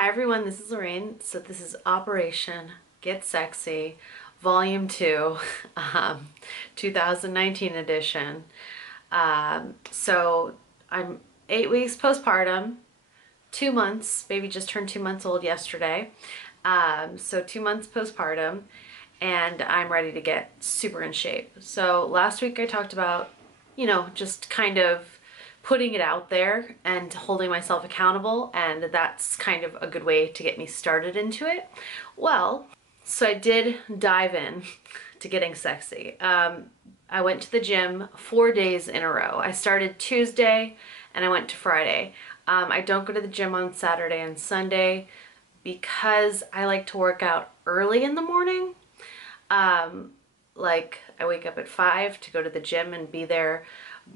Hi everyone, this is Lorraine. So this is Operation Get Sexy Volume 2, 2019 edition. So I'm 8 weeks postpartum, 2 months, baby just turned 2 months old yesterday. So 2 months postpartum, and I'm ready to get super in shape. So last week I talked about, just kind of putting it out there and holding myself accountable, and that's kind of a good way to get me started into it. Well, so I did dive in to getting sexy. I went to the gym 4 days in a row. I started Tuesday and I went to Friday. I don't go to the gym on Saturday and Sunday because I like to work out early in the morning. Like I wake up at 5 to go to the gym and be there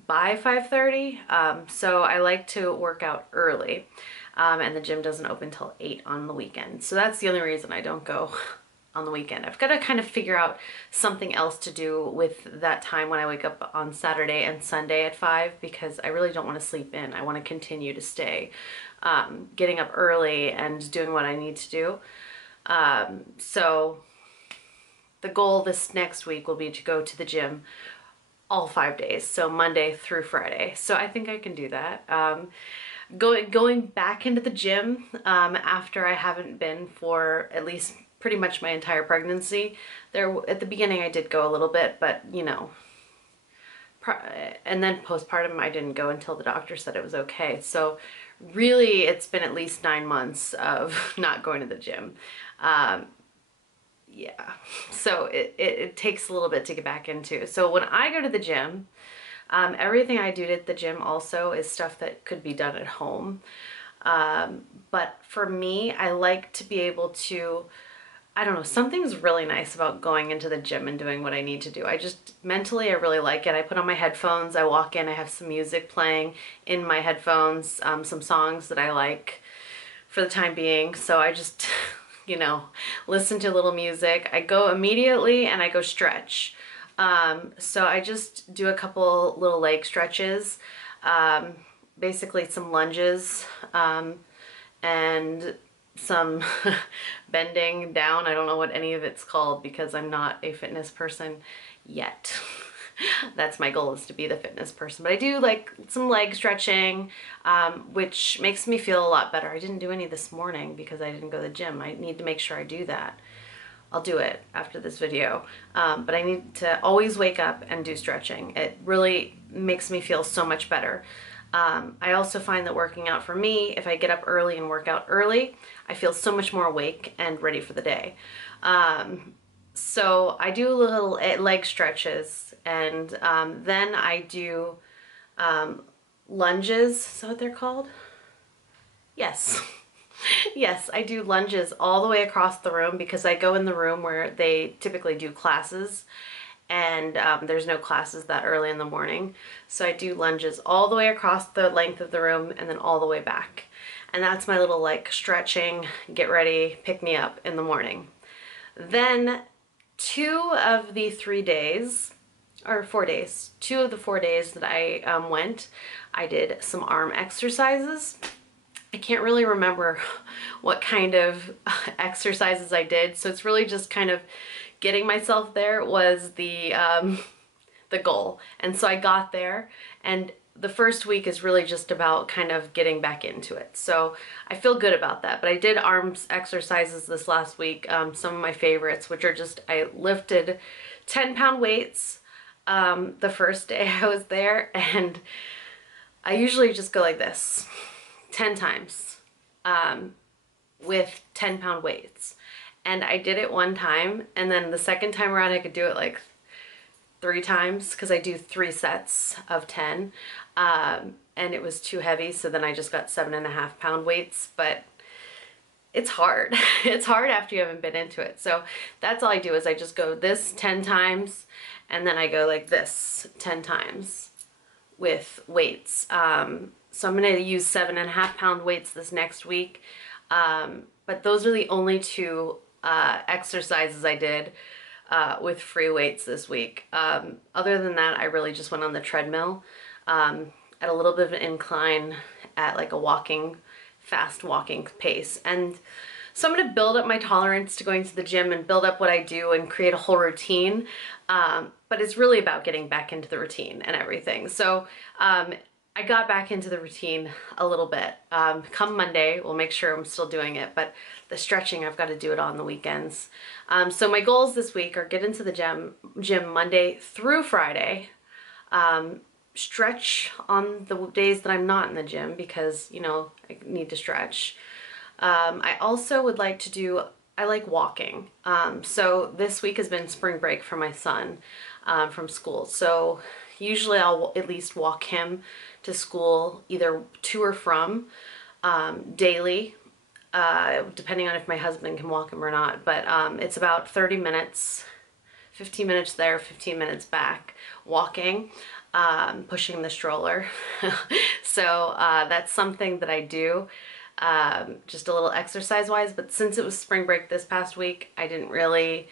by 5:30. So I like to work out early, and the gym doesn't open till 8 on the weekend. So that's the only reason I don't go on the weekend. I've got to kind of figure out something else to do with that time when I wake up on Saturday and Sunday at 5, because I really don't want to sleep in. I want to continue to stay getting up early and doing what I need to do. So the goal this next week will be to go to the gym all 5 days, so Monday through Friday. So I think I can do that. Going back into the gym after I haven't been for at least pretty much my entire pregnancy. At the beginning I did go a little bit, but and then postpartum I didn't go until the doctor said it was okay. So really it's been at least 9 months of not going to the gym. Yeah, so it takes a little bit to get back into. So when I go to the gym, everything I do at the gym also is stuff that could be done at home. But for me, I like to be able to, I don't know, something's really nice about going into the gym and doing what I need to do. Mentally, I really like it. I put on my headphones, I walk in, I have some music playing in my headphones, some songs that I like for the time being. So I just listen to a little music. I go immediately and I go stretch. So I just do a couple little leg stretches, basically some lunges, and some bending down. I don't know what any of it's called because I'm not a fitness person yet. That's my goal, is to be the fitness person. But I do like some leg stretching, which makes me feel a lot better. I didn't do any this morning because I didn't go to the gym. I need to make sure I do that. I'll do it after this video. But I need to always wake up and do stretching. It really makes me feel so much better. I also find that working out for me, if I get up early and work out early, I feel so much more awake and ready for the day. So I do little leg stretches, and then I do lunges. Is that what they're called? Yes. Yes, I do lunges all the way across the room because I go in the room where they typically do classes, and there's no classes that early in the morning. So I do lunges all the way across the length of the room and then all the way back. And that's my little like stretching, get ready, pick me up in the morning. Then 2 of the 3 days, or 4 days, 2 of the 4 days that I went, I did some arm exercises. I can't really remember what kind of exercises I did, so it's really just kind of getting myself there was the goal. And so I got there, and the first week is really just about kind of getting back into it. So I feel good about that. But I did arms exercises this last week, some of my favorites, which are just, I lifted 10-pound weights the first day I was there, and I usually just go like this 10 times with 10-pound weights. And I did it one time, and then the second time around I could do it like 3 times because I do 3 sets of 10, and it was too heavy, so then I just got 7.5-pound weights. But it's hard. It's hard after you haven't been into it. So that's all I do, is I just go this 10 times, and then I go like this 10 times with weights. So I'm going to use 7.5-pound weights this next week, but those are the only 2 exercises I did with free weights this week. Other than that, I really just went on the treadmill at a little bit of an incline at like a walking fast walking pace. And so I'm going to build up my tolerance to going to the gym and build up what I do and create a whole routine. But it's really about getting back into the routine and everything. So I got back into the routine a little bit. Come Monday, we'll make sure I'm still doing it, but the stretching, I've got to do it on the weekends. So my goals this week are get into the gym Monday through Friday, stretch on the days that I'm not in the gym because, you know, I need to stretch. I also would like to do, I like walking. So this week has been spring break for my son from school. So usually I'll at least walk him to school either to or from daily, depending on if my husband can walk him or not. But it's about 30 minutes, 15 minutes there, 15 minutes back walking, pushing the stroller. So that's something that I do. Just a little exercise wise, but since it was spring break this past week, I didn't really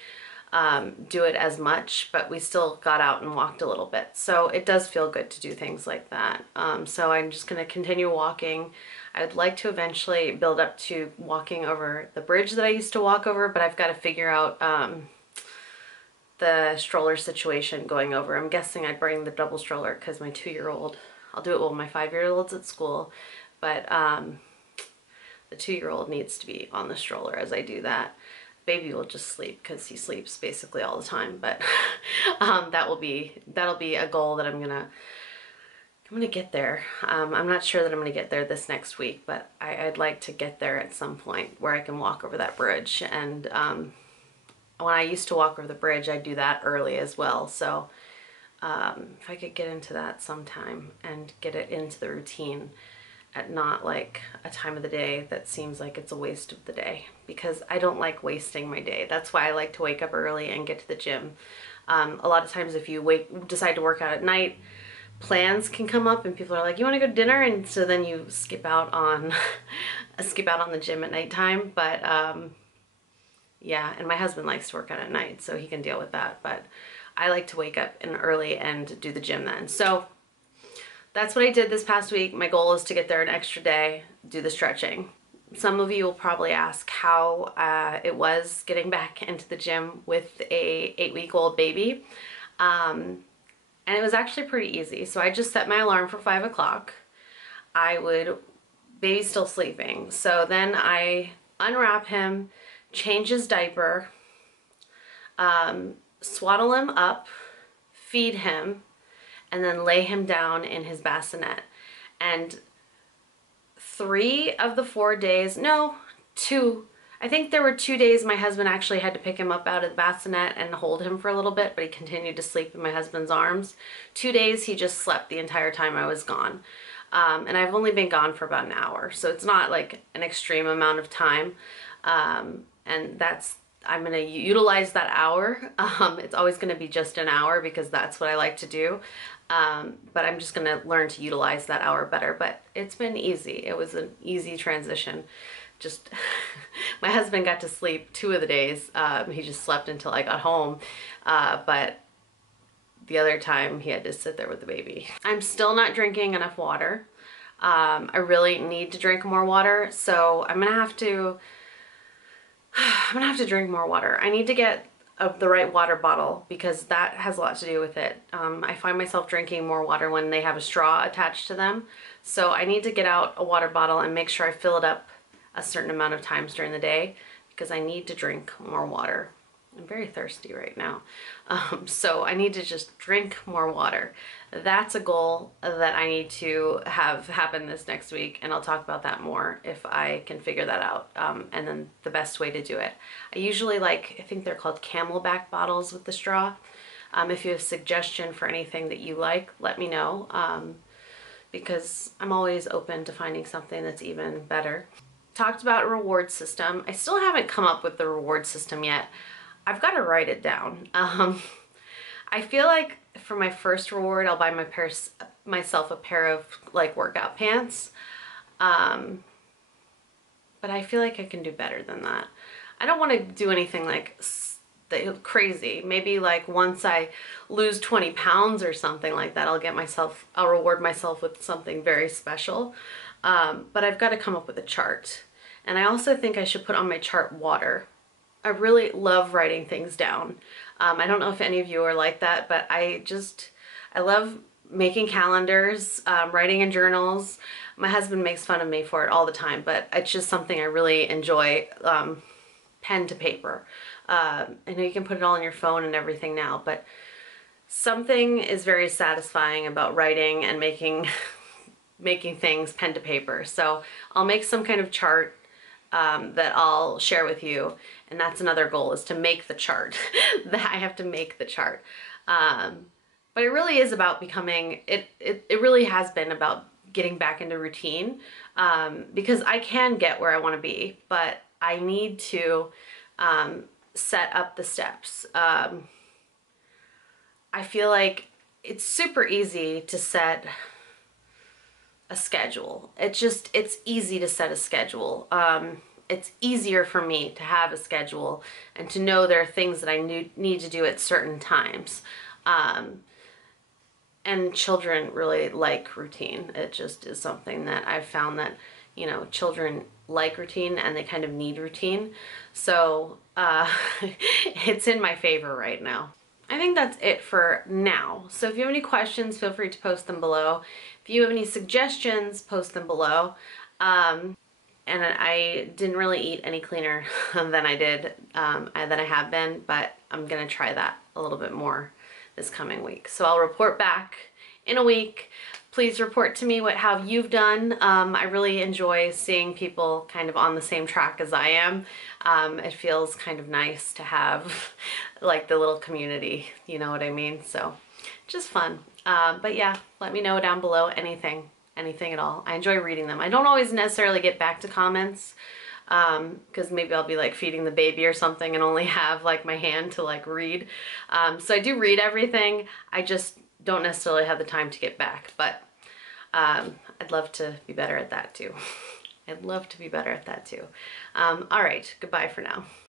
do it as much, but we still got out and walked a little bit. So it does feel good to do things like that. So I'm just going to continue walking. I would like to eventually build up to walking over the bridge that I used to walk over, but I've got to figure out the stroller situation going over. I'm guessing I'd bring the double stroller because my 2-year-old, I'll do it while my 5-year-old's at school, but the 2-year-old needs to be on the stroller as I do that. Baby will just sleep because he sleeps basically all the time, but that'll be a goal that I'm gonna get there. I'm not sure that I'm gonna get there this next week, but I'd like to get there at some point where I can walk over that bridge. And when I used to walk over the bridge, I'd do that early as well. So if I could get into that sometime and get it into the routine at not like a time of the day that seems like it's a waste of the day, because I don't like wasting my day. That's why I like to wake up early and get to the gym. A lot of times if you decide to work out at night, plans can come up and people are like, you want to go to dinner? And so then you skip out on the gym at nighttime. But yeah, and my husband likes to work out at night, so he can deal with that. But I like to wake up early and do the gym then. So that's what I did this past week. My goal is to get there an extra day, do the stretching. Some of you will probably ask how it was getting back into the gym with a 8-week-old baby. And it was actually pretty easy. So I just set my alarm for 5 o'clock. Baby's still sleeping. So then I unwrap him, change his diaper, swaddle him up, feed him, and then lay him down in his bassinet. And 3 of the 4 days, no, 2, I think there were 2 days my husband actually had to pick him up out of the bassinet and hold him for a little bit, but he continued to sleep in my husband's arms. 2 days he just slept the entire time I was gone. And I've only been gone for about an hour, so it's not like an extreme amount of time. And I'm gonna utilize that hour. It's always gonna be just an hour because that's what I like to do. But I'm just gonna learn to utilize that hour better. But it's been easy. It was an easy transition. Just, my husband got to sleep 2 of the days. He just slept until I got home. But the other time he had to sit there with the baby. I'm still not drinking enough water. I really need to drink more water. So I'm gonna have to drink more water. I need to get the right water bottle because that has a lot to do with it. I find myself drinking more water when they have a straw attached to them. So I need to get out a water bottle and make sure I fill it up a certain amount of times during the day because I need to drink more water. I'm very thirsty right now. So I need to just drink more water. That's a goal that I need to have happen this next week, and I'll talk about that more if I can figure that out, and then the best way to do it. I usually like, I think they're called Camelback bottles with the straw. If you have a suggestion for anything that you like, let me know, because I'm always open to finding something that's even better. Talked about a reward system. I still haven't come up with the reward system yet. I've got to write it down. I feel like for my first reward, I'll buy myself a pair of like workout pants. But I feel like I can do better than that. I don't want to do anything like crazy. Maybe like once I lose 20 pounds or something like that, I'll reward myself with something very special. But I've got to come up with a chart. And I also think I should put on my chart water. I really love writing things down. I don't know if any of you are like that, but I love making calendars, writing in journals. My husband makes fun of me for it all the time, but it's just something I really enjoy, pen to paper. I know you can put it all on your phone and everything now, but something is very satisfying about writing and making things pen to paper. So I'll make some kind of chart that I'll share with you, and that's another goal, is to make the chart. That I have to make the chart. But it really is about becoming, it really has been about getting back into routine, because I can get where I want to be, but I need to set up the steps. I feel like it's super easy to set a schedule. It's easy to set a schedule. It's easier for me to have a schedule and to know there are things that I need to do at certain times. And children really like routine. It just is something that I've found that, you know, children like routine and they kind of need routine. So it's in my favor right now. I think that's it for now. So if you have any questions, feel free to post them below. If you have any suggestions, post them below. And I didn't really eat any cleaner than I did, than I have been, but I'm gonna try that a little bit more this coming week. So I'll report back in a week. Please report to me how you've done. I really enjoy seeing people kind of on the same track as I am. It feels kind of nice to have like the little community, you know what I mean? So just fun. But yeah, let me know down below anything at all. I enjoy reading them. I don't always necessarily get back to comments, because maybe I'll be like feeding the baby or something and only have like my hand to like read. So I do read everything. I just don't necessarily have the time to get back, but I'd love to be better at that too. I'd love to be better at that too. All right, goodbye for now.